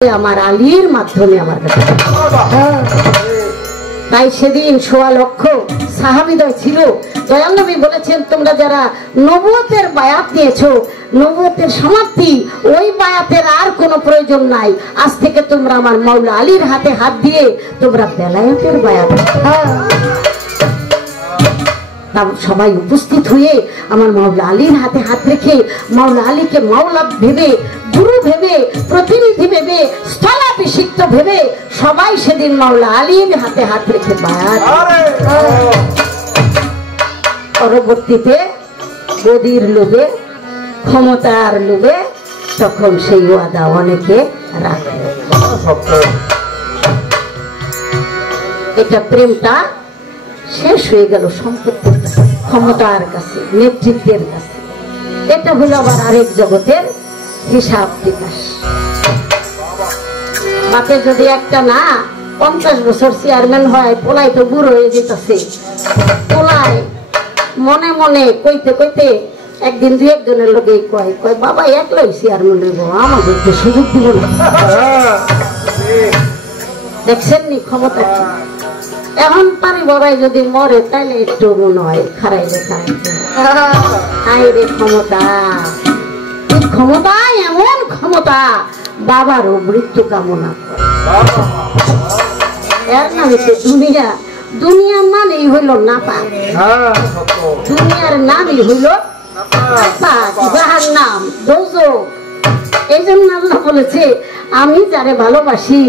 আমার আলীর মাধ্যমে আমার কাছে। তাই সেদিন ১৬ লক্ষ সাহাবীদ্বয় ছিল। দয়াল নবী বলেছেন, তোমরা যারা নবুয়তের বায়াত নিয়েছো, নবুয়তের সমাপ্তি, ওই বায়াতের আর কোনো প্রয়োজন নাই। আজ থেকে তোমরা আমার মাওলা আলীর হাতে হাত দিয়ে তোমরা বেলায়েতের বায়াত। সবাই উপস্থিত হয়ে আমার মাওলা আলীর হাতে হাত রেখে মাওলা আলীকে মাওলা ভেবে, গুরু ভেবে, প্রতিনিধি ভেবে, স্থলাভিষিক্ত ভেবে সবাই সেদিন মাওলা আলীর হাতে হাত রেখে বায়াত। পরবর্তীতে গদির লোভে, ক্ষমতার লোভে তখন সেই ওয়াদা অনেকে রাখে। এটা প্রেমটা শেষ হয়ে গেল সম্পত্তির কাছে, ক্ষমতার কাছে, নেতৃত্বের কাছে। এটা হলো আবার আরেক জগতের হিসাব বিকাশ। বাপে যদি একটা না ৫০ বছর চেয়ারম্যান হয়, পোলাই তো বুড়ো হয়ে যেতেছে। পোলাই মনে মনে কইতে কইতে একদিন দুই একজনের লোকে কয় কয় বাবা একলাই চেয়ারম্যান হইব, আমাদের তো সুযোগ দিব না। দেখছেন নি ক্ষমতা কি? এখন পারি বাবাই যদি মরে তাইলে একটু মনে হয় খারাই দেখায় রে ক্ষমতা। ক্ষমতা এমন ক্ষমতা, বাবারও মৃত্যু কামনা করে। এর নাম হচ্ছে দুনিয়া। দুনিয়ার নামই হইল নাপাক, দুনিয়ার নামই হইল নাপাক, যাহার নাম দোজখ। এই জন্য আল্লাহ বলেছে, আমি যারে ভালোবাসি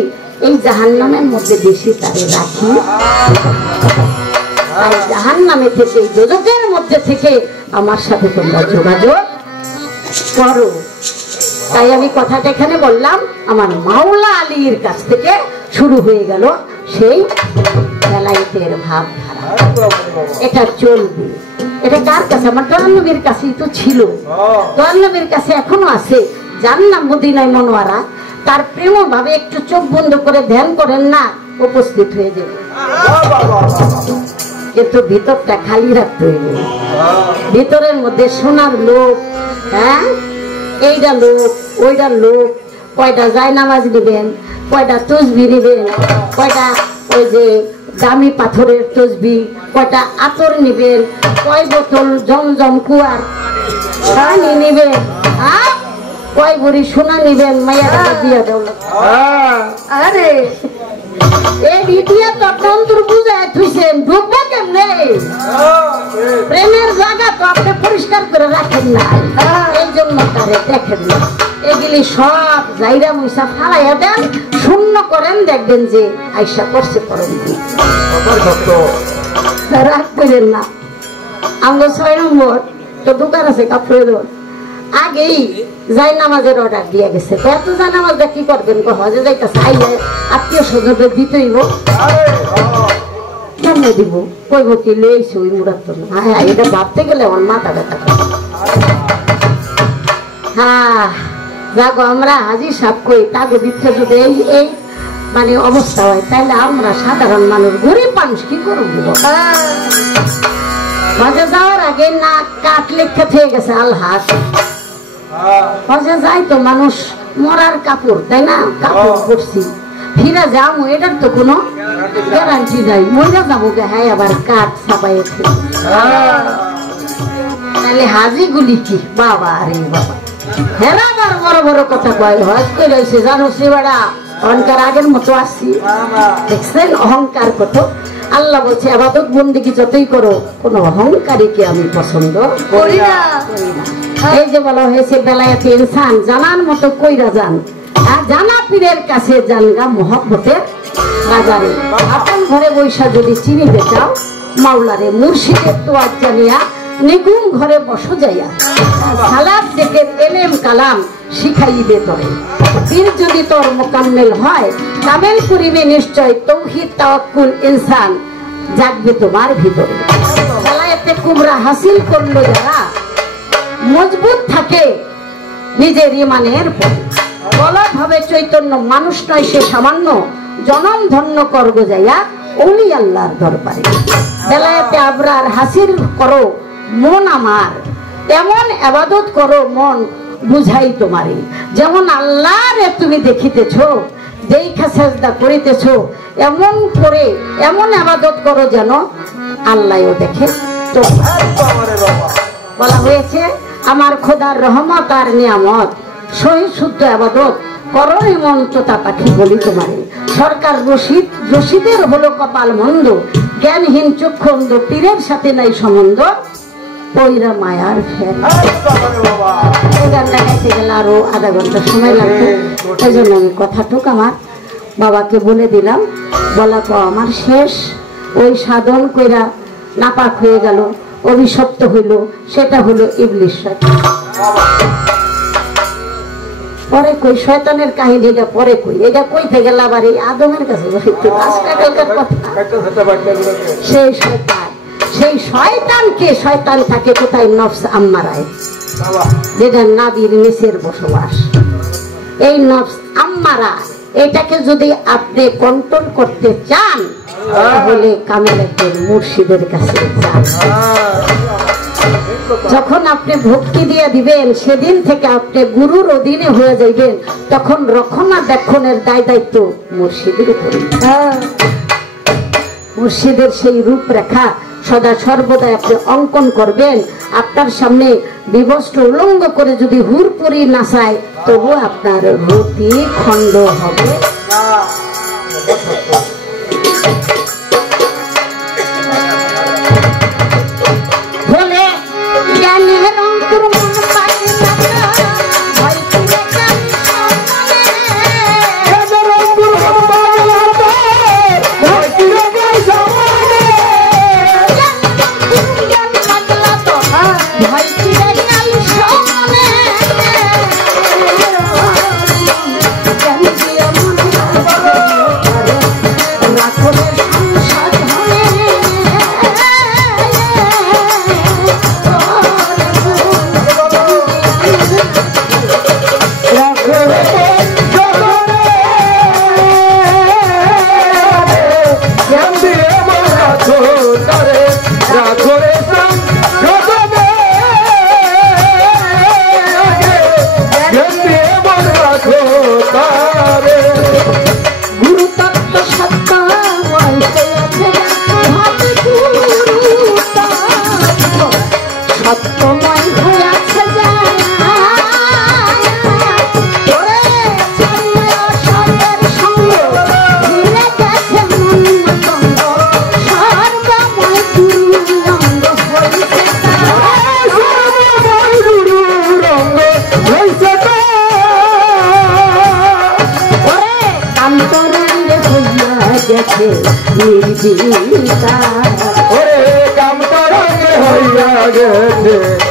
এই জাহান্নামের মধ্যে বেশি তারে রাখি। তাই জাহান্নামে থেকে, দোজখের মধ্যে থেকে আমার সাথে তোমরা যোগাযোগ করো। তাই আমি কথাটা এখানে বললাম, আমার মাওলা আলীর কাছ থেকে শুরু হয়ে গেল সেই বেলায়েতের ভাবধারা। এটা চলবে। এটা কার কাছে? আমার দয়াল নবীর কাছেই তো ছিল, দয়াল নবীর কাছে এখনো আছে। যার নাম মদিনায় মনোয়ারা, তার প্রেম ভাবে একটু চোখ বন্ধ করে ধ্যান করেন না, উপস্থিত হয়ে যাবে। কিন্তু ভিতরটা খালি রাখতে হইবে। ভিতরের মধ্যে সোনার লোক, হ্যাঁ এইটা লোক, ওইটা লোক, কয়টা যায় নামাজ নিবেন, কয়টা তসবি নিবেন, কয়টা ওই যে দামি পাথরের তসবি, কয়টা আতর নিবেন, কয় বোতল জমজম কুয়ার পানি নিবেন, কয় ভরি সোনা নিবেন, মাইয়া দিয়া দেব। আরে এই ভিডিও তো তন্ত্র বুঝায় থুইছেন, ঢুকবো কেমনে? প্রেমের জায়গা তো আপনি পরিষ্কার করে রাখেন না, এই জন্য তারে দেখেন না। এগুলি সব জায়গা মুইসা ফালাইয়া দেন, শূন্য করেন, দেখবেন যে আইসা করছে করেন রাগ করেন না। আমরা ৬ নম্বর তো দোকান আছে কাপড়ের, আগেই যাই নামাজের অর্ডার দিয়ে গেছে। এত যাই নামাজটা কি করবেন? হজে যাইতেছে, আইলে আত্মীয় স্বজনদের দিতেইব, কেমনে দিব? কইব কি লইছে ওই মুরাদ তো না। হ্যাঁ, এটা ভাবতে গেলে আমার মাথা ব্যথা করে। হ্যাঁ যাগো, আমরা হাজির সাপ কই তাগো দিচ্ছে যদি এই মানে অবস্থা হয়, তাহলে আমরা সাধারণ মানুষ, গরিব মানুষ কি করব? হজে যাওয়ার আগে না কাঠ লেখা থেকে গেছে আলহাস। হজে যাই তো মানুষ মরার কাপড়, তাই না? কাপড় পরছি, ফিরে যাবো, এটার তো কোনো গ্যারান্টি নাই। মরে যাবো গে, হ্যাঁ আবার কাঠ ছাপাইছে। তাহলে হাজি গুলি কি বাবা রে বাবা, হেরা আবার বড় বড় কথা কয়। হজ করে রয়েছে জানো সে বেড়া, অহংকার আগের মতো আসছি। দেখছেন অহংকার কত? আল্লাহ বলছে ইবাদত বন্দেগী যতই করো, কোন অহংকারীকে আমি পছন্দ করি না। এই যে বলা হয়েছে বেলায়েতে ইনসান জানার মতো কইরা যান, আর জানা পীরের কাছে জানগা মহব্বতের বাজারে। আপন ঘরে বৈশা যদি চিনিতে চাও, মাওলারে মুর্শিদের তোয়াজ জানিয়া নিগুম ঘরে বসো যাইয়া, সালাত জিকির এলেম কালাম শিখাইবে তোরে। পীর যদি তোর মোকাম্মেল হয়, কামেল করিবে নিশ্চয় তৌহিদ তাওয়াক্কুল ইনসান জাগবে তোমার ভিতরে। বেলায়েতে কুবরা হাসিল করলো যারা, মজবুত থাকে নিজের ইমানের পথে। বলদ হবে চৈতন্য, মানুষ নয় সে সামান্য, জনম ধন্য করব যাইয়া ওলি আল্লাহর দরবারে। বেলায়েতে আবরার হাসিল করো মন আমার, এমন ইবাদত করো মন বুঝাই তোমারে, যেমন আল্লাহরে তুমি দেখিতেছ, দেখা সেজদা করিতেছ, এমন করে এমন ইবাদত করো যেন আল্লাহও দেখে। তো বলা হয়েছে আমার খোদার রহমত আর নিয়ামত সহি শুদ্ধ ইবাদত করো এমন চোতা পাখি বলি তোমারে। সরকার রশিদ রশিদের হলো কপাল মন্দ, জ্ঞানহীন চক্ষু অন্ধ, পীরের সাথে নাই সম্বন্ধ, পয়রা মায়ার ফের। এই গানটা গাইতে গেলে আরো আধা ঘন্টা সময় লাগবে, এই জন্য আমি কথাটুক আমার বাবাকে বলে দিলাম। বলা তো আমার শেষ, ওই সাধন কইরা নাপাক হয়ে গেল, অভিশপ্ত হইল, সেটা হলো ইবলিস শয়তান। পরে কই শয়তানের কাহিনীটা পরে কই, এটা কইতে গেলে আবার এই আদমের কাছে সেই শয়তান, সেই শয়তানকে, শয়তান থাকে কোথায়? নফস আম্মারায়, যেটা নাবির নিচের বসবাস। এই নফস আম্মারা এটাকে যদি আপনি কন্ট্রোল করতে চান তাহলে কামেলাতুল মুর্শিদের কাছে যান। যখন আপনি ভক্তি দিয়ে দিবেন সেদিন থেকে আপনি গুরুর অধীনে হয়ে যাইবেন, তখন রক্ষণাবেক্ষণের দায় দায়িত্ব মুর্শিদের উপর। মুর্শিদের সেই রূপরেখা সদা সর্বদা আপনি অঙ্কন করবেন। আপনার সামনে বিবস্ত্র উলঙ্গ করে যদি হুরপুরি নাচায় তবু আপনার রতি খণ্ড হবে। বলে জ্ঞানের অঙ্কুর মন পায় না,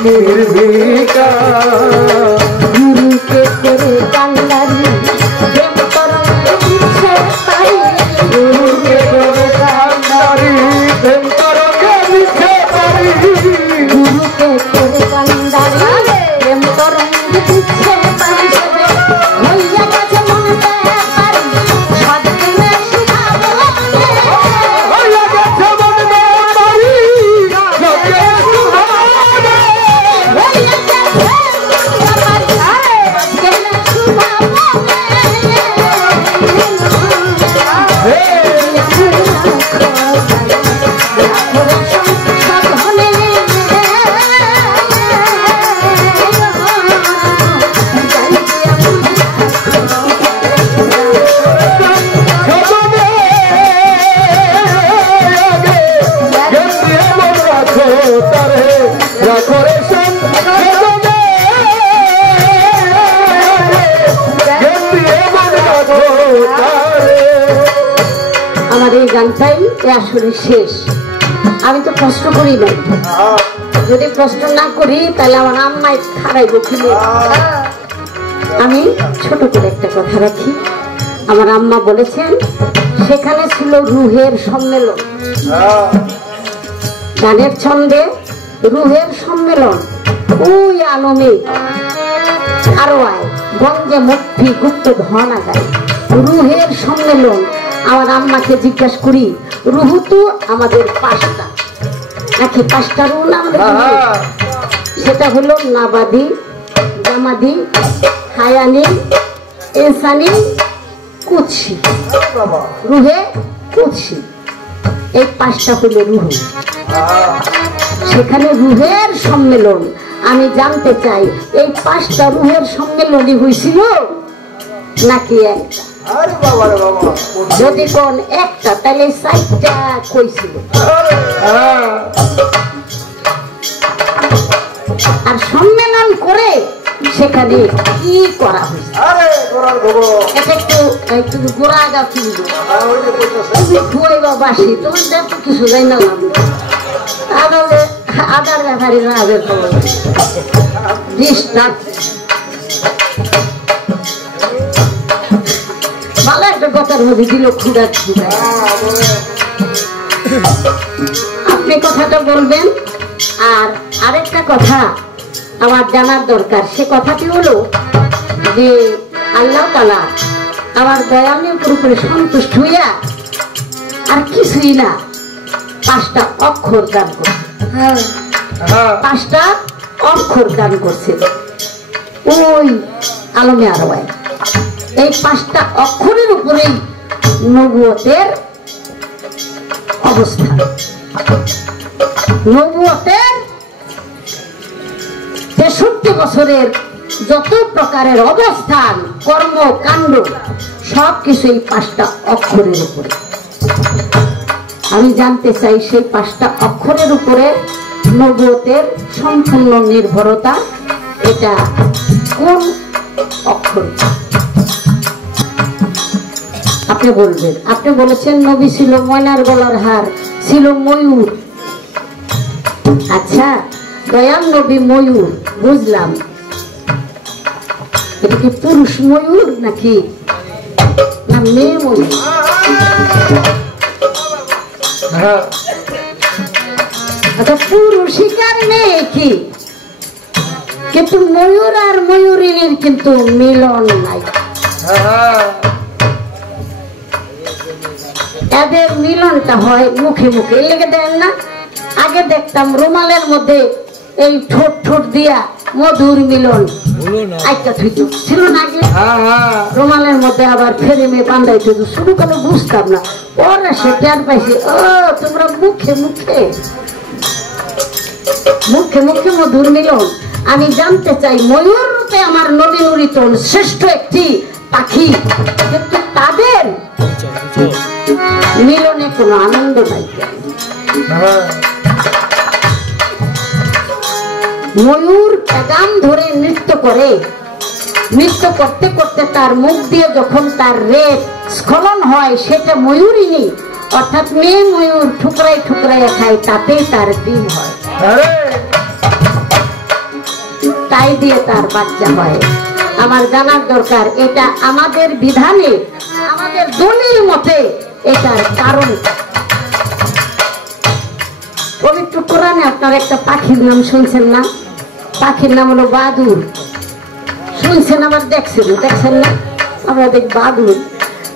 निर्भीका गुरु के करे कांगारी देव तरंग पीछे पाई, गुरु के करे कांगारी देव तरंग पीछे पाई, गुरु के करे कांगारी देव तरंग पीछे पाई। भैया काছে মনতে পারি সাধনে সুধাবো, भैया काছে মনতে পারি লোকে সুধাবো, भैया काছে মনতে পারি সাধনে সুধাবো। আমার এই গানটাই আসলে শেষ। আমি তো কষ্ট করি না, যদি কষ্ট না করি তাহলে আমার আম্মায় খারাইব কিনে। আমি ছোট করে একটা কথা রাখি। আমার আম্মা বলেছেন সেখানে ছিল রুহের সম্মেলন, গানের ছন্দে রুহের সম্মেলন। ওই আলমে আরো আয় গঞ্জে মুক্তি গুপ্ত ধন আগায়, রুহের সম্মেলন। আমার আম্মাকে জিজ্ঞাসা করি, রুহু তো আমাদের পাঁচটা, নাকি পাঁচটা রুহ না আমাদের? সেটা হলো নাবাদি, জামাদি, হায়ানি, ইনসানি, কুৎসি, রুহে, কুৎসি, এই 5টা হলো রুহ। সেখানে রুহের সম্মেলন। আমি জানতে চাই এই 5টা রুহের সম্মেলনই হয়েছিল নাকি একটা? যদি কোন একটা তাহলে 4টা কইছিল। আর সম্মেলন করে সেখানে কি করা হয়েছে এটা একটু গোড়া গা কিনবো খুয়াইবা বাসি তোমার দেখো কিছু যাই না আদার ব্যাপারে রাজের খবর ভালো একটা কথার মধ্যে দিল ক্ষুদা ক্ষুদা। আপনি কথাটা বলবেন। আর আরেকটা কথা আমার জানার দরকার, সে কথাটি হলো যে আল্লাহ তাআলা আমার দয়ালুর উপরে সন্তুষ্ট হইয়া আর কিছুই না 5টা অক্ষর দান করছে। 5টা অক্ষর দান করছে ওই আলমে আরওয়ায়। এই 5টা অক্ষরের উপরেই নবুয়তের অবস্থান। নবুয়তের 63 বছরের যত প্রকারের অবস্থান, কর্মকাণ্ড সবকিছু এই 5টা অক্ষরের উপরে। আমি জানতে চাই সেই 5টা অক্ষরের উপরে নবুয়তের সম্পূর্ণ নির্ভরতা এটা কোন অক্ষর? আপনি বলবেন। আপনি বলেছেন নবী ছিল ময়নার গলার হার, ছিল ময়ূর। আচ্ছা, দয়াল নবী ময়ূর বুঝলাম, এটা কি পুরুষ ময়ূর নাকি না মেয়ে ময়ূর? আচ্ছা, পুরুষিকার মেয়ে কি? কিন্তু ময়ূর আর ময়ূরীর কিন্তু মিলন নাই। এদের মিলনটা হয় মুখে মুখে। এই লেগে দেন না, আগে দেখতাম রুমালের মধ্যে এই ঠোঁট ঠোঁট দিয়া মধুর মিলন ছিল না আগে। রুমালের মধ্যে আবার ফেরেমে বান্ধাইতে শুরু করে বুঝতাম না, ওরা সে টের পাইছে ও তোমরা মুখে মুখে মুখে মুখে মধুর মিলন। আমি জানতে চাই ময়ূর রূপে আমার নবী নুরিতন শ্রেষ্ঠ একটি পাখি, কিন্তু তাদের মিলনে কোনো আনন্দ নাই। ময়ূর পেগাম ধরে নৃত্য করে, নৃত্য করতে করতে তার মুখ দিয়ে যখন তার রেপ স্খলন হয় সেটা ময়ূরিনী, অর্থাৎ মেয়ে ময়ূর ঠুকরাই ঠুকরাই খায়, তাতেই তার ডিম হয়, তাই দিয়ে তার বাচ্চা হয়। আমার জানার দরকার এটা আমাদের বিধানে, আমাদের দলিল মতে এটার কারণ। পবিত্র কোরআনে আপনার একটা পাখির নাম শুনছেন না? পাখির নাম হলো বাদুর। শুনছেন আবার দেখছেন না? আমরা দেখ বাদুর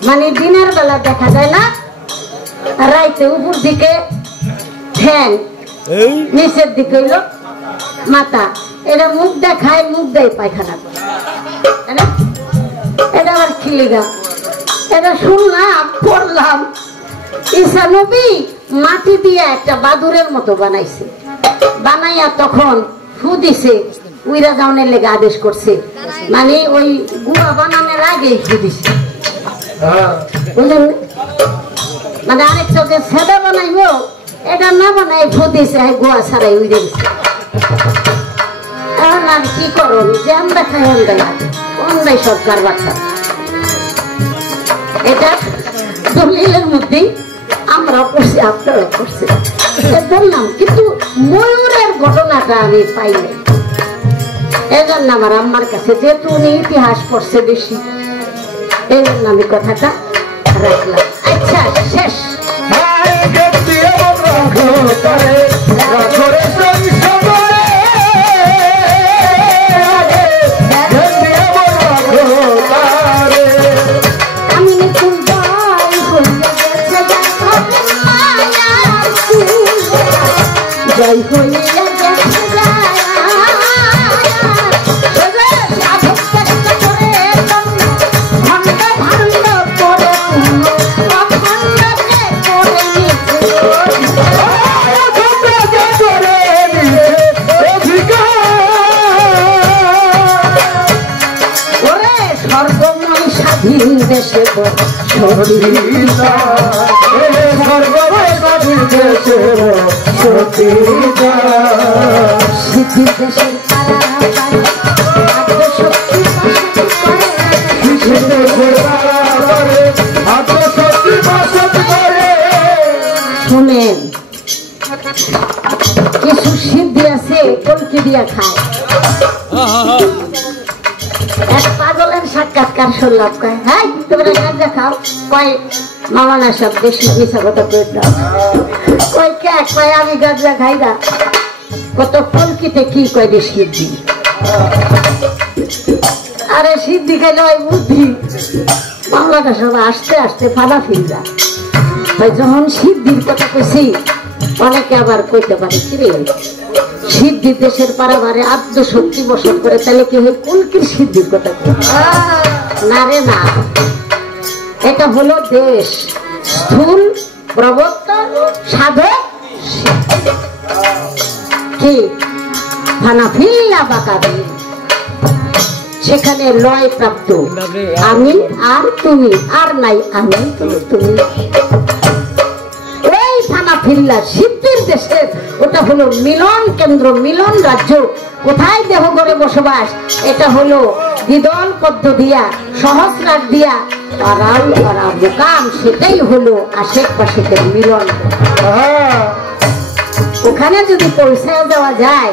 মানে দিনের বেলা দেখা যায় না, রাইতে উপর দিকে ঠ্যাং, নিচের দিকে হইল মাথা। এটা মুখ দেখায়, মুখ দেয় পায়খানা করে। এটা আবার খিলিগা। এটা শুনলাম পড়লাম ঈসা নবী মাটি দিয়ে একটা বাদুরের মতো বানাইছে, বানাইয়া তখন ফু দিছে, উইরা যাওয়ার লেগে আদেশ করছে, মানে ওই গুয়া বানানোর আগে ফু দিছে, বুঝলেন? মানে আরেক চোখে সেদা বানাইবো, এটা না বানাই ফু দিছে, গুয়া ছাড়াই উইরে দিছে। এখন আর কি করুন, যে আমরা খাই অন্যায় সব কারবারটা। এটা দলিলের মধ্যেই আমরা করছি, আপনারা করছি বললাম, কিন্তু ময়ূরের ঘটনাটা আমি পাইনি। এই জন্য আমার আম্মার কাছে, যেহেতু উনি ইতিহাস পড়ছে বেশি, এই জন্য আমি কথাটা রাখলাম। আচ্ছা, শেষ জয় হইয়া স্বাধীন দেশে সতীতা সর্বস্বাধীন দেশে সতীতা স্মৃতির দেশের পারাপারে আত্মশক্তি বাসতি করে আত্মশক্তি বাসত করে শুনেন কিছু সিদ্ধি আছে কলকি দিয়া খায় এক পাগলের সাক্ষাৎকার শুনলাম কয় হ্যাঁ তোমরা গাঁজা খাও কয় মামানা সব বেশি মিশা কথা কই দাও কয় কে কয় আমি গাঁজা খাই না কত কলকিতে কি কয় রে সিদ্ধি আরে সিদ্ধি খাইলে ওই বুদ্ধি মামলাটা সব আস্তে আস্তে ফালা ফিরলা যখন সিদ্ধির কথা কইছি অনেকে আবার কইতে পারে কিরে সিদ্ধি দেশের পারাবারে আত্মশক্তি বসত করে তাহলে কি হয় কলকির সিদ্ধির কথা না রে না এটা হলো দেশ স্থূল প্রবর্তন সাধক কি ফানাফিল্লা বাকাবি সেখানে লয় প্রাপ্ত আমি আর তুমি আর নাই আমি তুমি এই ফানাফিল্লা সিদ্ধির দেশের ওটা হলো মিলন কেন্দ্র মিলন রাজ্য কোথায় দেহ করে বসবাস এটা হলো দ্বিদল পদ্ম দিয়া সহস্রার দিয়া আড়াল করা মোকাম সেটাই হলো আশেক পাশেকের মিলন ওখানে যদি পৌঁছায় যাওয়া যায়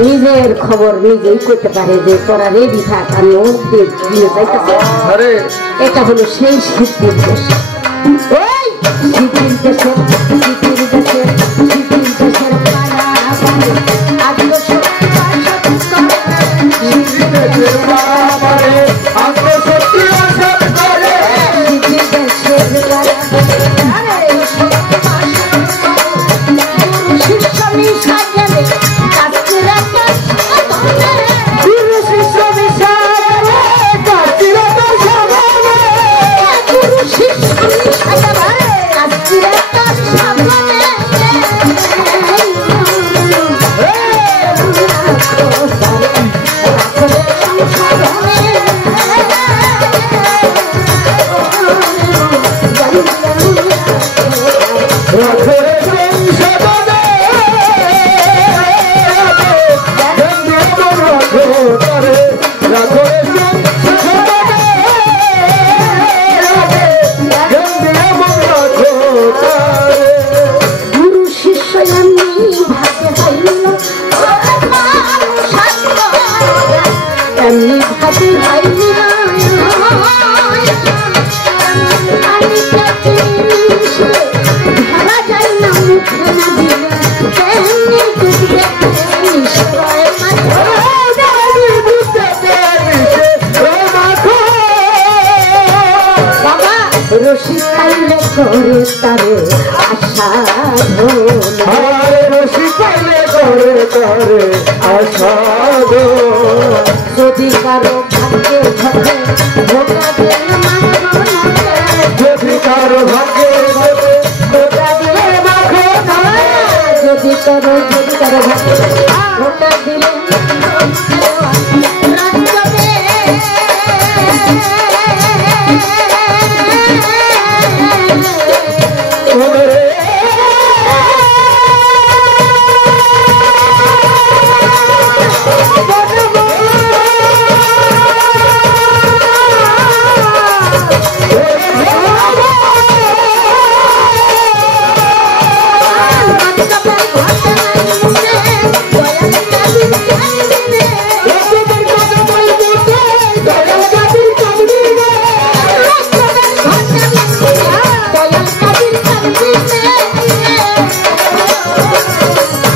নিজের খবর নিজেই করতে পারে যে তোরা রেডি থাক আমি এটা হলো সেই সিদ্ধির দেশ ওই সিদ্ধির দেশের সিদ্ধির দেশের সিদ্ধির দেশের যদি কারো ভাগ্যে ঘটে যদি কারো ভাগ্যে যদি কারো ভাগ্যে ভোটা দিলে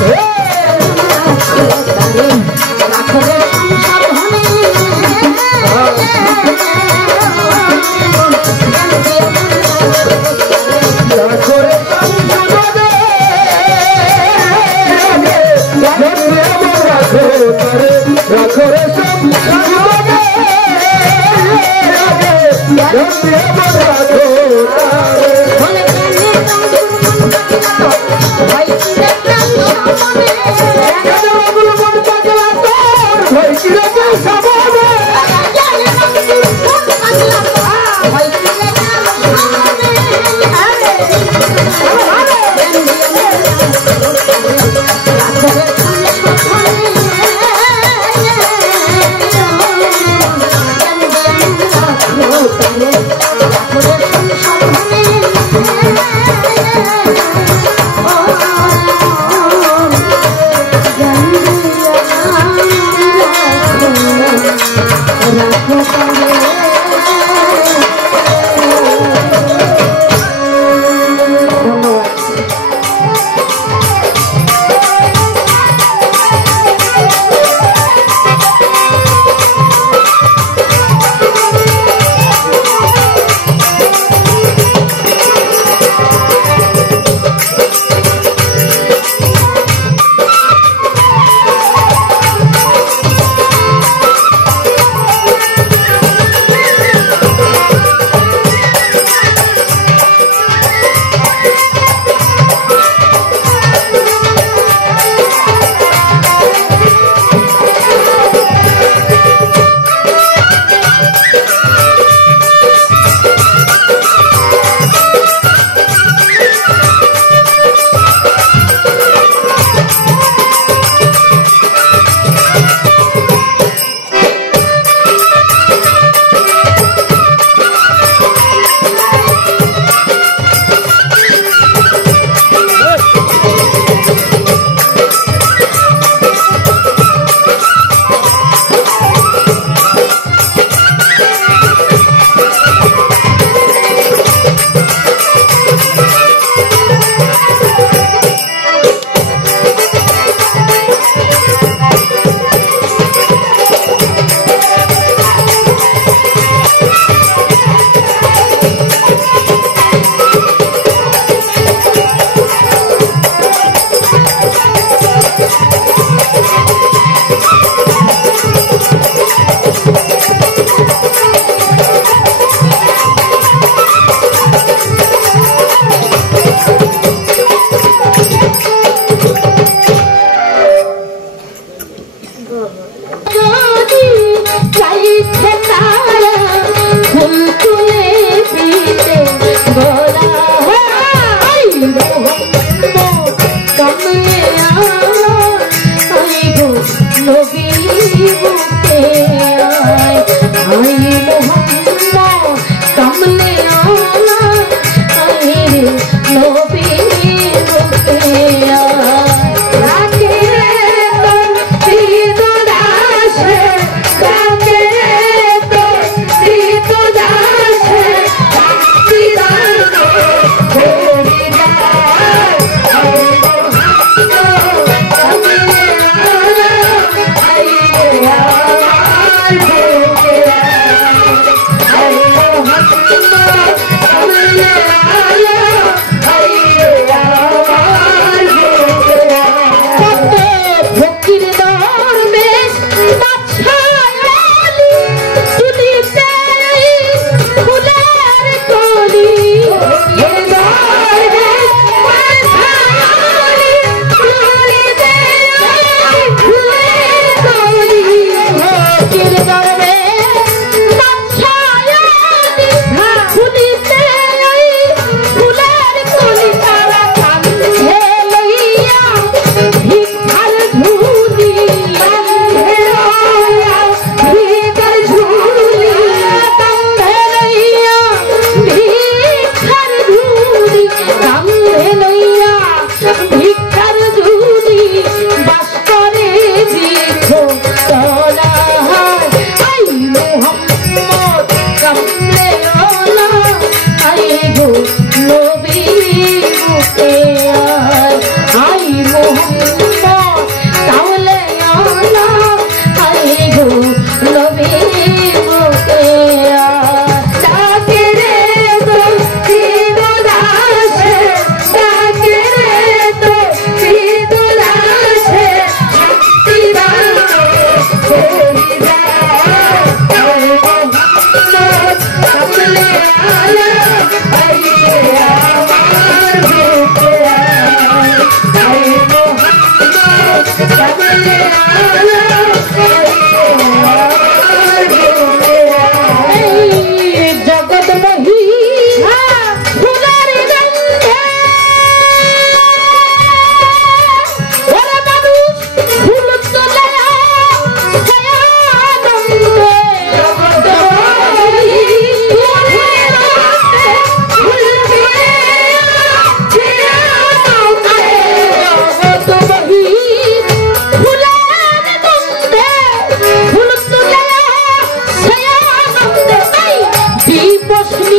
Hey!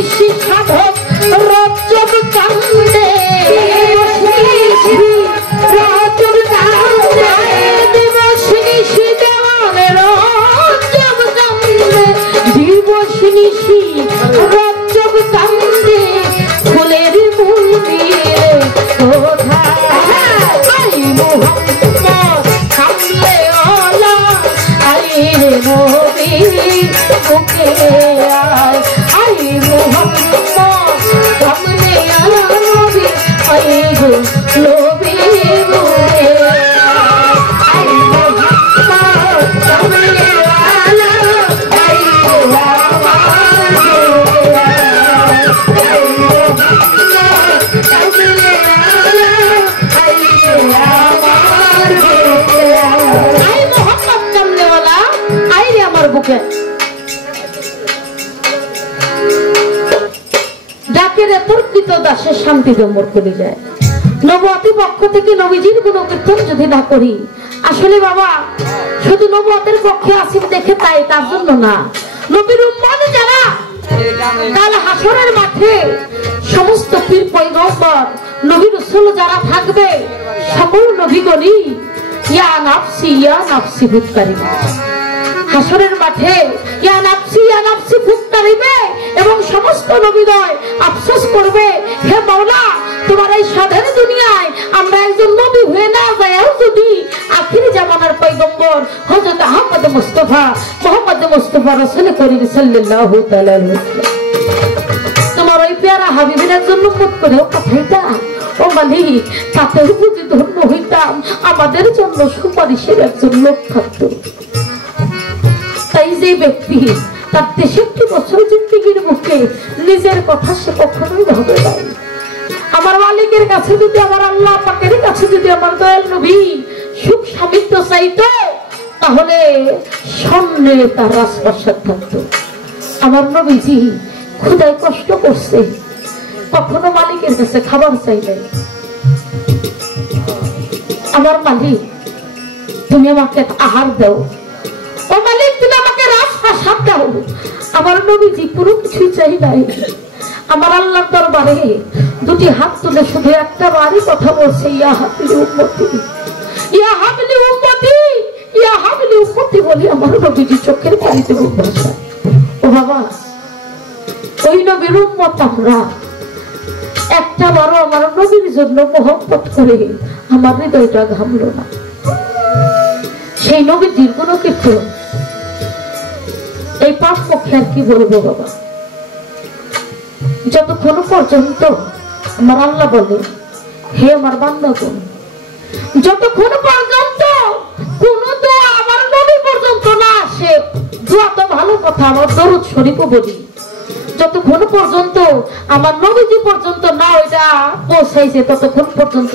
নিশি সাধক রজব কান্দে রজব কান্দে দিবস নিশি দেওয়ানে রজব কান্দে দিবস নিশি রজব কান্দে ফুলের মুন্ডি কোথায় আই মোহাম্মদ কামলে ওলা আই রে নবী মুখে আয় আই মোহাম্মদ কামলে ওলা নবী আই গো নবী মুখে আই মোহাম্মদ কামলে ওলা আই গো ডাকের তর্কিত দাসের শান্তি দমর করে যায়। নবুয়তের পক্ষ থেকে নবীজির গুণ কীর্তন যদি না করি, আসলে বাবা শুধু নবুয়তের পক্ষে আসি দেখে তাই তার জন্য না, নবীর উম্মত যারা কাল হাসরের মাঠে সমস্ত পীর পয়গম্বর নবী রাসূল যারা থাকবে সকল নবীগণই ইয়া নাফসি ভূতকারী হাসরের মাঠে ইয়া নাফসি ফুৎকারিবে এবং সমস্ত নবীদ্বয় আফসোস করবে, হে মাওলা তোমার এই সাধারণ দুনিয়ায় আমরা একজন নবী হয়ে না যাও যদি আখিরি জামানার পয়গম্বর হযরত আহমদ মুস্তাফা মুহাম্মদ মুস্তাফা রাসূল করিম সাল্লাল্লাহু তাআলা আলাইহি তোমার ওই প্যারা হাবিবের একজন উম্মত করেও পাঠাইতা ও মালিক, তাতেও যদি ধন্য হইতাম আমাদের জন্য সুপারিশের একজন লোক থাকতো। তাই যে ব্যক্তি তার 63 বছর জিন্দেগির মুখে নিজের কথা সে কখনোই ভাবে নাই, আমার মালিকের কাছে যদি আমার আল্লাহ পাকের কাছে যদি আমার দয়াল নবী সুখ সামিত্য চাইতো তাহলে সামনে তার রাজপ্রাসাদ থাকতো। আমার নবীজি ক্ষুধায় কষ্ট করছে, কখনো মালিকের কাছে খাবার চাই নাই, আমার মালিক তুমি আমাকে আহার দাও, ও মালিক তুমি আমাকে রাজপ্রাসাদ দাও। আমার নবীজি পুরো কিছুই চাই নাই, আমার আল্লাহর দরবারে দুটি হাত তুলে শুধু একটা বারই কথা বলছে, ইয়া হাবলি উম্মতি, ইয়া হাবলি উম্মতি, ইয়া হাবলি উম্মতি বলি আমার নবীজি চোখের পানিতে বুক ভাসায়। ও বাবা ওই নবীর উম্মত আমরা, একটা বারো আমার নবীর জন্য মহব্বত করে আমার হৃদয়টা ঘামলো না। সেই নবীজির গুণ কীর্তন এই পাপ পক্ষে আর কি বলবো বাবা, যতক্ষণ পর্যন্ত আমার আল্লাহ বলে হে আমার বান্দাগণ, যতক্ষণ পর্যন্ত কোন দোয়া আমার নবী পর্যন্ত না আসে, দোয়া তো ভালো কথা, আমার দরুদ শরীফও বলি, যতক্ষণ পর্যন্ত আমার নবীজি পর্যন্ত না ওইটা পৌঁছাইছে ততক্ষণ পর্যন্ত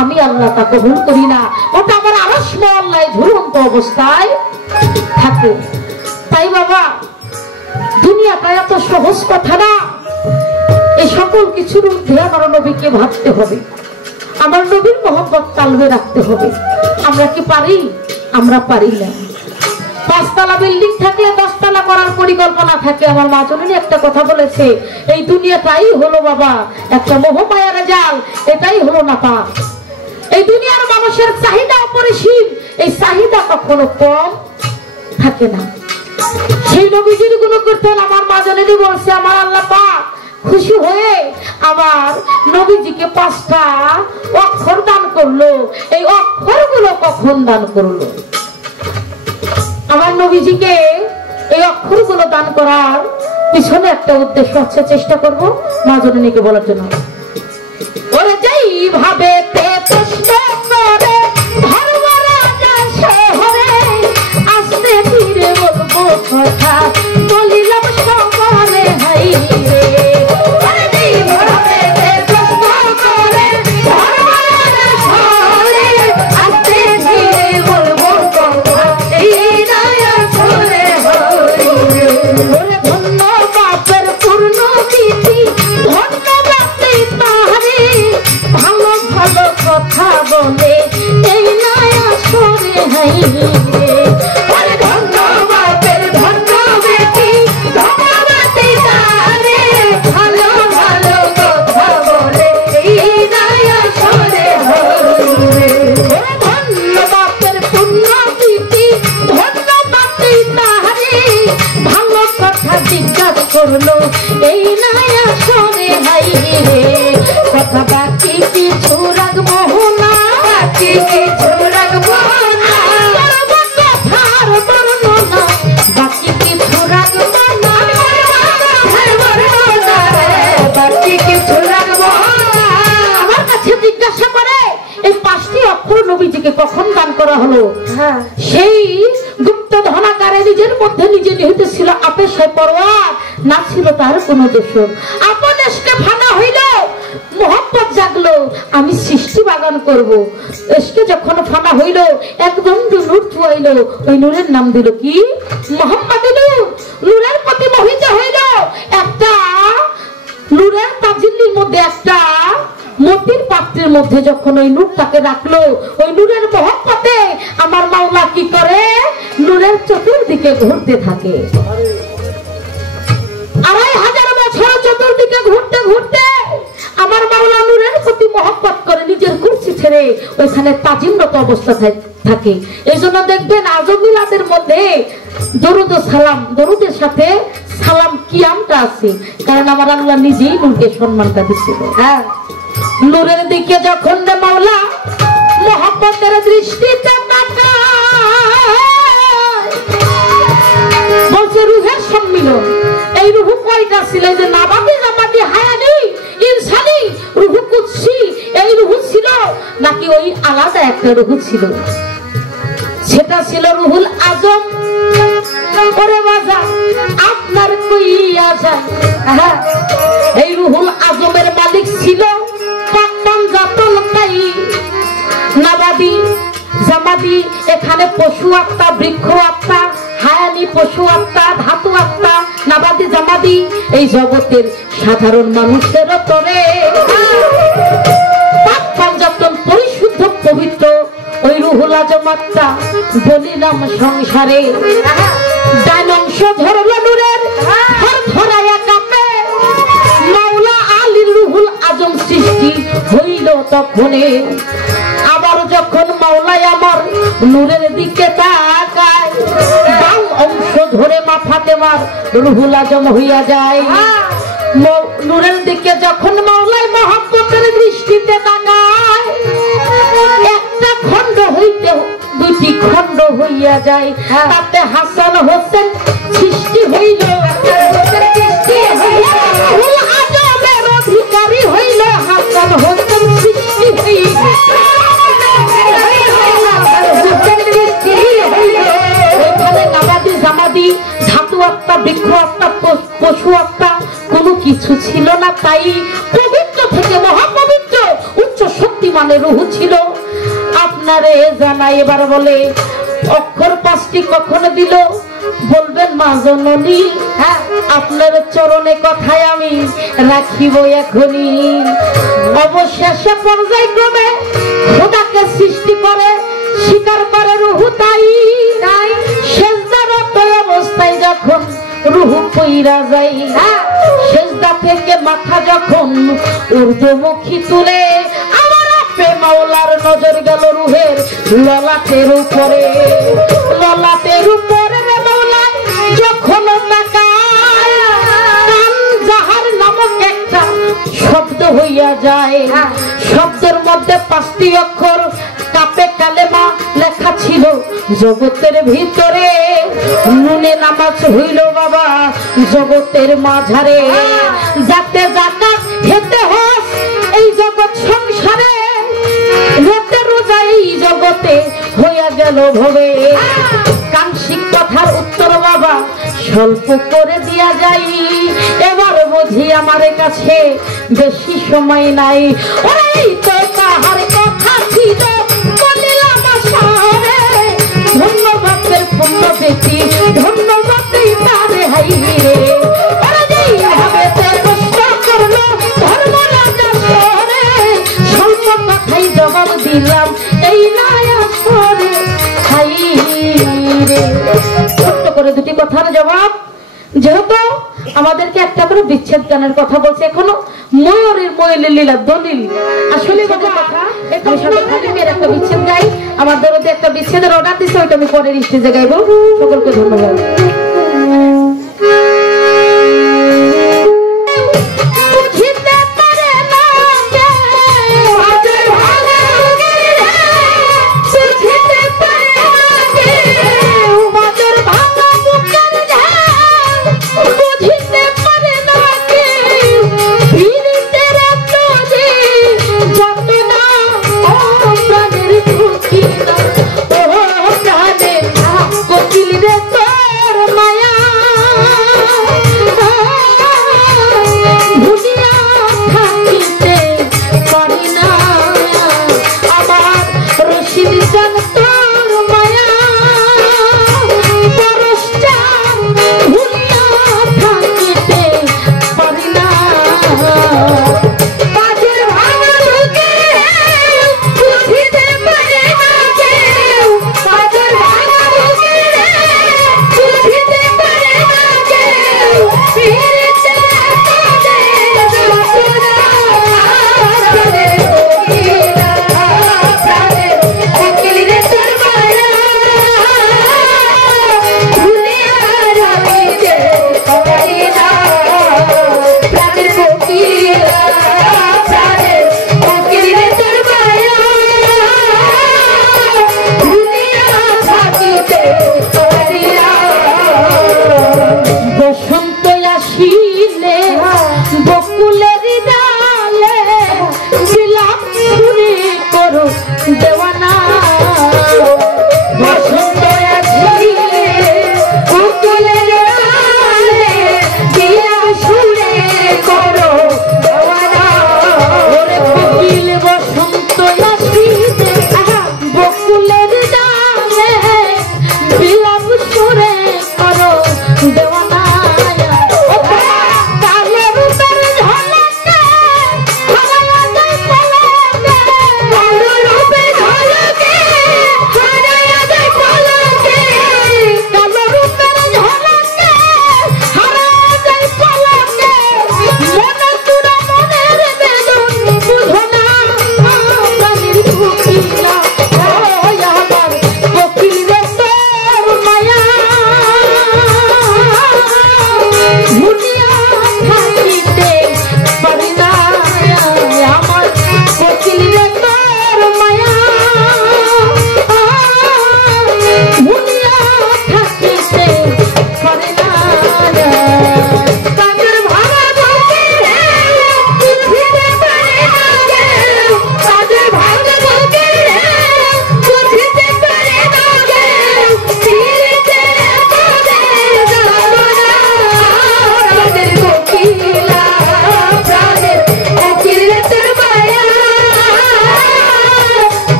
আমি আল্লাহ তা কবুল করি না, ওটা আমার আরশ মহল্লায় ঝুলন্ত অবস্থায় থাকে। তাই বাবা দুনিয়াটা এত সহজ কথা না, এই সকল কিছুর ঊর্ধ্বে আমার নবীকে ভাবতে হবে, আমার নবীর মহব্বত কালবে রাখতে হবে। আমরা কি পারি? আমরা পারি না। 5 তলা বিল্ডিং থাকলে 10 তলা করার পরিকল্পনা থাকে। আমার মা জননী একটা কথা বলেছে, এই দুনিয়াটাই হলো বাবা একটা মোহমায়ার জাল, এটাই হলো না পা। এই দুনিয়ার মানুষের চাহিদা অপরিসীম, এই চাহিদা কখনো কম থাকে না। সেই নবীজির গুণ কীর্তন আমার মা জননী বলছে, আমার আল্লাহ পাক খুশি হয়ে আমার নবীজিকে 5টা অক্ষর দান করলো। এই অক্ষরগুলো কখন দান করলো? আমার নবীজিকে এই অক্ষরগুলো দান করার পিছনে একটা উদ্দেশ্য আছে, চেষ্টা করব মা জননীকে বলার জন্য। ওরে যেইভাবে প্রশ্ন করে ধর্মরাজা শহরে, আস্তে ধীরে বলবো কথা, বলিলাম সবারে হাই রে। ওরে যেইভাবে প্রশ্ন করে ধর্মরাজা শহরে, আস্তে ধীরে বলবো কথা, এই নয়া ছড়ে হই রে। ওরে ধন্য বাপের পূর্ণ বিধি, ধন্যবাদ তাহারে, ভালো ভালো কথা বলে এই নয়া ছড়ে হাই রে। ওরে ধন্য বাপের ধন্য বেটি, ধন্যবাদ তাহারে, শোনে হাই রে কথা বাকি কিছু রাখবো না বাকি কিছু রাখবো না কথার বর্ণনা বাকি কিছু রাখবো না বাকি কিছু রাখবো না। আমার কাছে জিজ্ঞাসা করে এই 5টি অক্ষর নবীজিকে কখন দান করা হলো? সেই গুপ্ত ধনাকারে নিজের মধ্যে নিজে নিহিত ছিল আপেক্ষায় পরোয়ার না ছিল তার কোনো দোষর। আপন এসকে ফানা হইল মোহাম্মদ জাগলো আমি সৃষ্টি বাগান করব। এসকে যখন ফানা হইল এক বন্ধু নূর চুয়াইল, ওই নূরের নাম দিল কি মোহাম্মদ নূর। নূরের প্রতি মোহিত হইল একটা নূরের তাজিল্লির মধ্যে একটা মতির পাত্রের মধ্যে যখন ওই নূরটাকে রাখলো ওই নূরের মহব্বতে আমার মাওলা কি করে নূরের চতুর্দিকে ঘুরতে থাকে। 2500 বছর চতুর্দিকে ঘুরতে ঘুরতে আমার মাওলা নূরের প্রতি মহব্বত করে নিজের কুরসি ছেড়ে ওইখানে তাজিমরত অবস্থায় থাকে। এই জন্য দেখবেন আজম মিলাদের মধ্যে দরুদ ও সালাম, দরুদের সাথে সালাম কিয়ামটা আছে, কারণ আমার আল্লাহ নিজেই নূরকে সম্মানটা দিচ্ছিল। হ্যাঁ, নূরের দিকে যখন মাওলা মোহাম্মতের দৃষ্টিতে বলছে রুহের সম্মিলন। এই রুহু কয়টা ছিল? যে নাবাতি জামাতি হায়ানি ইনসানি রুহু কুদসি এই রুহু ছিল নাকি ওই আলাদা একটা রুহু ছিল? সেটা ছিল রুহুল আজম। করে বাজা আপনার কইয়া যায় এই রুহুল আজমের মালিক ছিল নাবাদি জামাদি। এখানে পশু আত্মা, বৃক্ষ আত্মা, হায়ানি পশু আত্মা, ধাতু আত্মা, নাবাদি জামাদি এই জগতের সাধারণ মানুষের তরে পাঞ্জাতন পরিশুদ্ধ পবিত্র ওই রুহুল আজম আত্মা বলিলাম সংসারে ডান অংশ ধরল নূরের ধরায়া কাপে মাওলা আলীর রুহুল আজম সৃষ্টি হইল তখনে। আবার যখন মাওলাই আমার নূরের দিকে তাকায় ডান অংশ ধরে মাথাতে মার রুহুল আজম হইয়া যায়। নূরের দিকে যখন মাওলাই মহব্বতের দৃষ্টিতে তাকায় একটা খণ্ড হইতে 2টি খণ্ড হইয়া যায়। তাতে হাসান হোসেন সৃষ্টি হইল, আজমের অধিকারী হইল হাসান হোসেন সৃষ্টি হইল। জামাদি ধাতু আত্মা, বৃক্ষ আত্মা, পশু আত্মা কোনো কিছু ছিল না, তাই পবিত্র থেকে মহাপবিত্র উচ্চ শক্তিমানের রুহু ছিল। আপনারে জানাই এবার বলে অক্ষর 5টি কখন দিল? বলবেন মা জননী আপনার চরণে কথায় আমি রাখিব এখনই। অবশেষে পর্যায়ক্রমে খোদাকে সৃষ্টি করে স্বীকার করে রুহু, তাই সেজদারত অবস্থায় যখন রুহু পইরা যায় সেজদা থেকে মাথা যখন ঊর্ধ্বমুখী তুলে আমার আপে মাওলার নজর গেল রুহের ললাটের উপরে। ললাটের উপরে মাওলা যখন তাকায় জাহার নামক একটা শব্দ হইয়া যায়। শব্দের মধ্যে 5টি অক্ষর কাপে কালেমা লেখা ছিল জগতের ভিতরে। নুনে নামাজ হইল বাবা জগতের মাঝারে, যাতে জাকাত হেতে হস এই জগৎ সংসারে, রাতে রোজা এই জগতে হইয়া গেল ভবে। কাঙ্ক্ষিত কথার উত্তর বাবা স্বল্প করে দিয়া যাই, এবার বুঝি আমার কাছে বেশি সময় নাই। ওই তো তাহার কথা ছিল বলিলাম আশারে, ধন্যবাদের পূর্ণ বেশি ধন্যবাদই তারে হাই রে। স্বল্প কথাই জবাব দিলাম এই নায়াসরে হাই রে। ছোট্ট করে 2টি কথার জবাব। যেহেতু আমাদেরকে একটা করে বিচ্ছেদ গানের কথা বলছে, এখনো ময়ূরের ময়ূরের লীলা দলিল আসলে কথা একটা বিচ্ছেদ গাই। আমার দরদে একটা বিচ্ছেদের অর্ডার দিচ্ছে, ওইটা আমি পরের স্টেজে গাইবো। সকলকে ধন্যবাদ। বকুলের ডালে বিলাপ শুনি করো দেওয়ানা বসন্ত আছে বকুলের ডালে বিলাপ শুনি করো দেওয়ানা ওরে কোকিল বসন্ত আসিবে বকুলের ডালে বিলাপ শুনি করো দেওয়ানা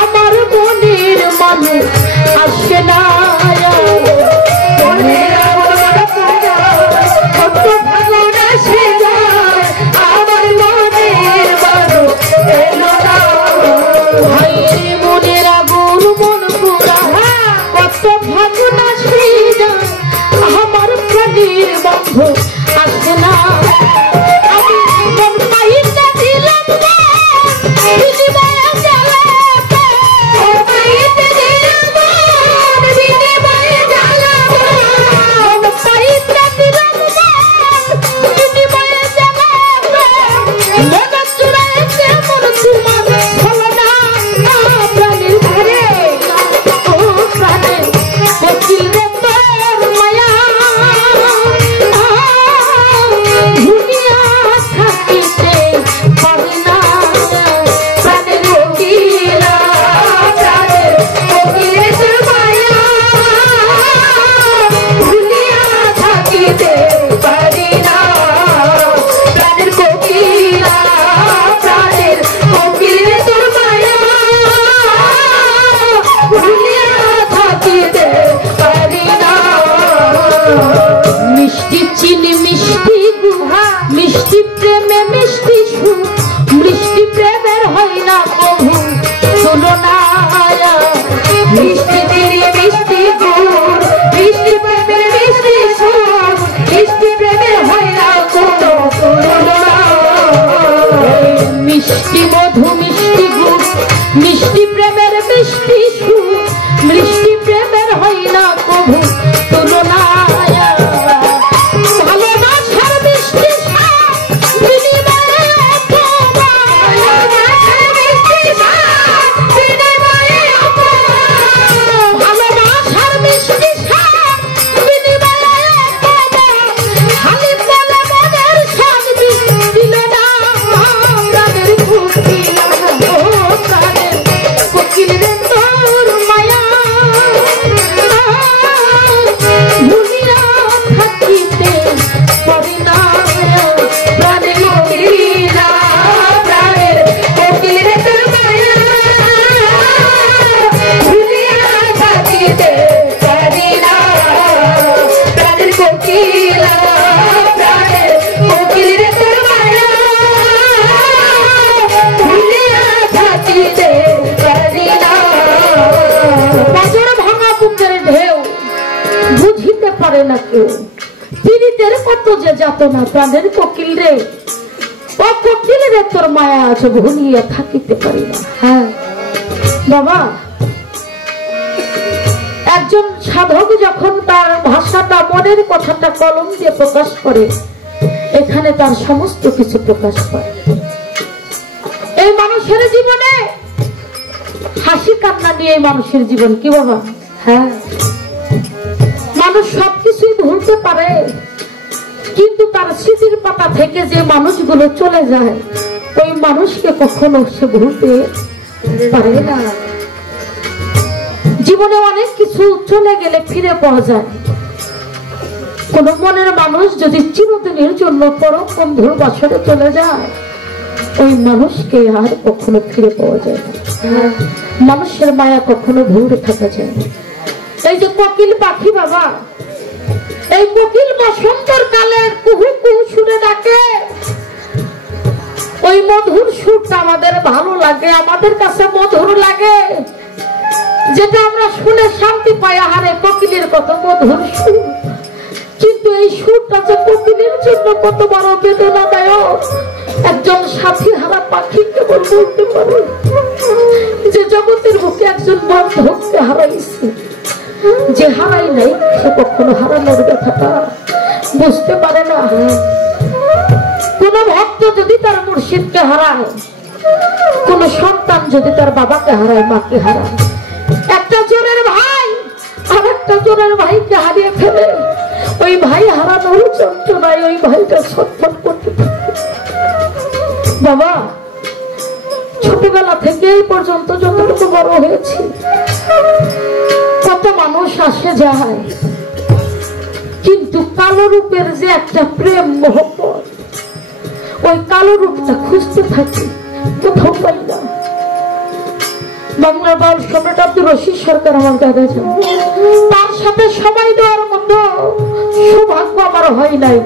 আমার মনের মানুষ আসে না মনের আগুন মন পুরা কত ফাগুন আসে যায় আমার প্রাণীর বন্ধু আসে না মিষ্টি চিনি মিষ্টি মিষ্টি প্রেমে মিষ্টি সুখ মিষ্টি প্রেমের হয় না কবু তুলনা মিষ্টি চিনি মিষ্টি গুড় মিষ্টি প্রেমের মিষ্টি সুখ মিষ্টি প্রেমের হয় না কোনো তুলনা মিষ্টি মধু মিষ্টি গুড় মিষ্টি প্রেমের মিষ্টি সুখ মিষ্টি প্রেমের হয় না কবু তুলনা পারে না কেউ পীড়িতের কত যে যাতনা প্রাণের কোকিল রে ও কোকিল রে তোর মায়া আছে ভুলিয়া থাকিতে পারি না। হ্যাঁ বাবা একজন সাধক যখন তার ভাষাটা, মনের কথাটা কলম দিয়ে প্রকাশ করে, এখানে তার সমস্ত কিছু প্রকাশ পায়। এই মানুষের জীবনে হাসি কান্না নিয়ে এই মানুষের জীবন। কি বাবা? হ্যাঁ, মানুষ সবকিছুই ভুলতে পারে, কিন্তু তার স্মৃতির পাতা থেকে যে মানুষগুলো চলে যায়, ওই মানুষকে কখনো সে ভুলতে পারে না। জীবনে অনেক কিছু চলে গেলে ফিরে পাওয়া যায়, কোন মনের মানুষ যদি চিরদিনের জন্য পরম বন্ধুর বাসরে চলে যায়, ওই মানুষকে আর কখনো ফিরে পাওয়া যায় না। মানুষের মায়া কখনো ভুলে থাকা যায় না। এই যে কোকিল পাখি বাবা, এই কোকিল বসন্তর কালে কুহু কুহু সুরে ডাকে, ওই মধুর সুরটা আমাদের ভালো লাগে, আমাদের কাছে মধুর লাগে, যেটা আমরা শুনে শান্তি পাই। আহারে কোকিলের কত মধুর সুর, কিন্তু এই সুরটা যে কোকিলের জন্য কত বড় বেদনাদায়ক, একজন সাথী হারা পাখি কেবল বলতে পারে যে জগতের বুকে একজন বন্ধুকে হারাইছে। যে হারাই নাই সে কখনো হারানোর ব্যথাটা বুঝতে পারে না। কোন ভক্ত যদি তার মুর্শিদকে হারায়, কোন সন্তান যদি তার বাবাকে হারায়, মাকে হারায়, একটা জোরের ভাই আর একটা জোরের ভাইকে হারিয়ে ফেলে, ওই ভাই হারানোর যন্ত্রণায় ওই ভাইটা ছটফট করতে থাকে। বাবা, ছোটবেলা থেকে এই পর্যন্ত যতটুকু বড় হয়েছি, কত মানুষ আসে যায়, কিন্তু কালো রূপের যে একটা প্রেম মোহব্বত, ওই কালো রূপটা খুঁজতে থাকি, কোথাও পাই না। বাংলার বাউল সম্রাট আব্দুর রশিদ সরকার আমার দাদা যান, তার সাথে সময় দেওয়ার মতো সৌভাগ্য আমার হয় নাই।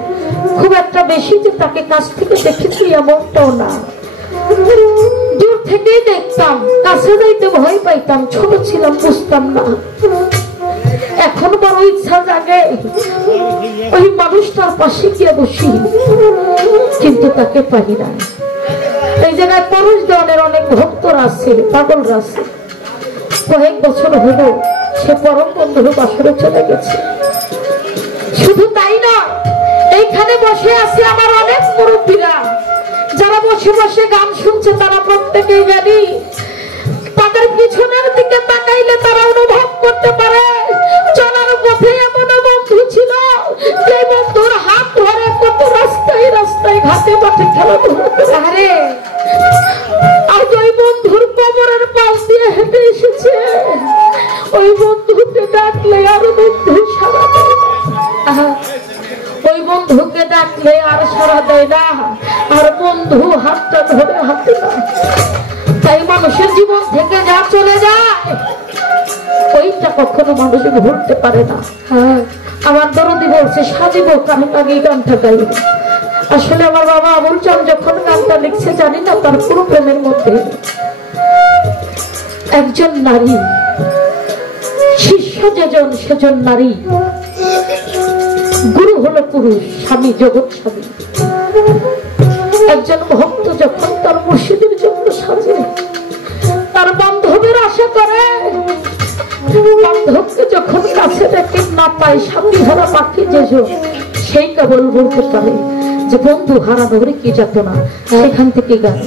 খুব একটা বেশি যে তাকে কাছ থেকে দেখেছি এমনটাও না, দূর থেকেই দেখতাম, কাছে যাইতে ভয় পাইতাম, ছোট ছিলাম, বুঝতাম না। এখন বড় ইচ্ছা জাগে ওই মানুষটার পাশে গিয়ে বসি, কিন্তু তাকে পাই না। এই জায়গায় পরশ দেওয়ানের অনেক ভক্তরা আছে, পাগলরা আছে। কয়েক বছর হলো সে পরম বন্ধুর বাসরে চলে গেছে। শুধু তাই না, এইখানে বসে আছে আমার অনেক মুরব্বীরা, যারা বসে বসে গান শুনছে, তারা প্রত্যেকেই জানি, তাদের পিছনের দিকে তাকাইলে তারা অনুভব করতে পারে চলার পথে এমন বন্ধু ছিল, যে বন্ধুর হাত ধরে কত রাস্তায় রাস্তায় ঘাটে মাঠে খেলাধুলা করে, আজ ওই বন্ধুর কবরের পাশ দিয়ে হেঁটে এসেছে। ওই বন্ধুকে ডাকলে আর বন্ধু সারা দেয় না, ওই বন্ধুকে ডাকলে আর সারা দেয় না, আর বন্ধু হাতটা ধরে হাতে না। তাই মানুষের জীবন থেকে যা চলে যায়, ওইটা কখনো মানুষ ভুলতে পারে না। আমার দরদি বলছে সাজিব কানে আগে গানটা গাইব। আসলে আমার বাবা আবুল চাঁদ যখন গানটা লিখছে, জানি না তার পুরো প্রেমের মধ্যে একজন নারী, শিষ্য যেজন সেজন নারী, গুরু হলো পুরুষ, স্বামী জগৎ স্বামী। একজন ভক্ত যখন তার মুর্শিদের জন্য সাজে, তার বান্ধবের আশা করে, বান্ধবকে যখন কাছে দেখে না পায়, স্বামী হারা পাখি যেজন, সেই কেবল বলতে পারে যে বন্ধু হারানোর কি যাতনা। সেখান থেকে গান।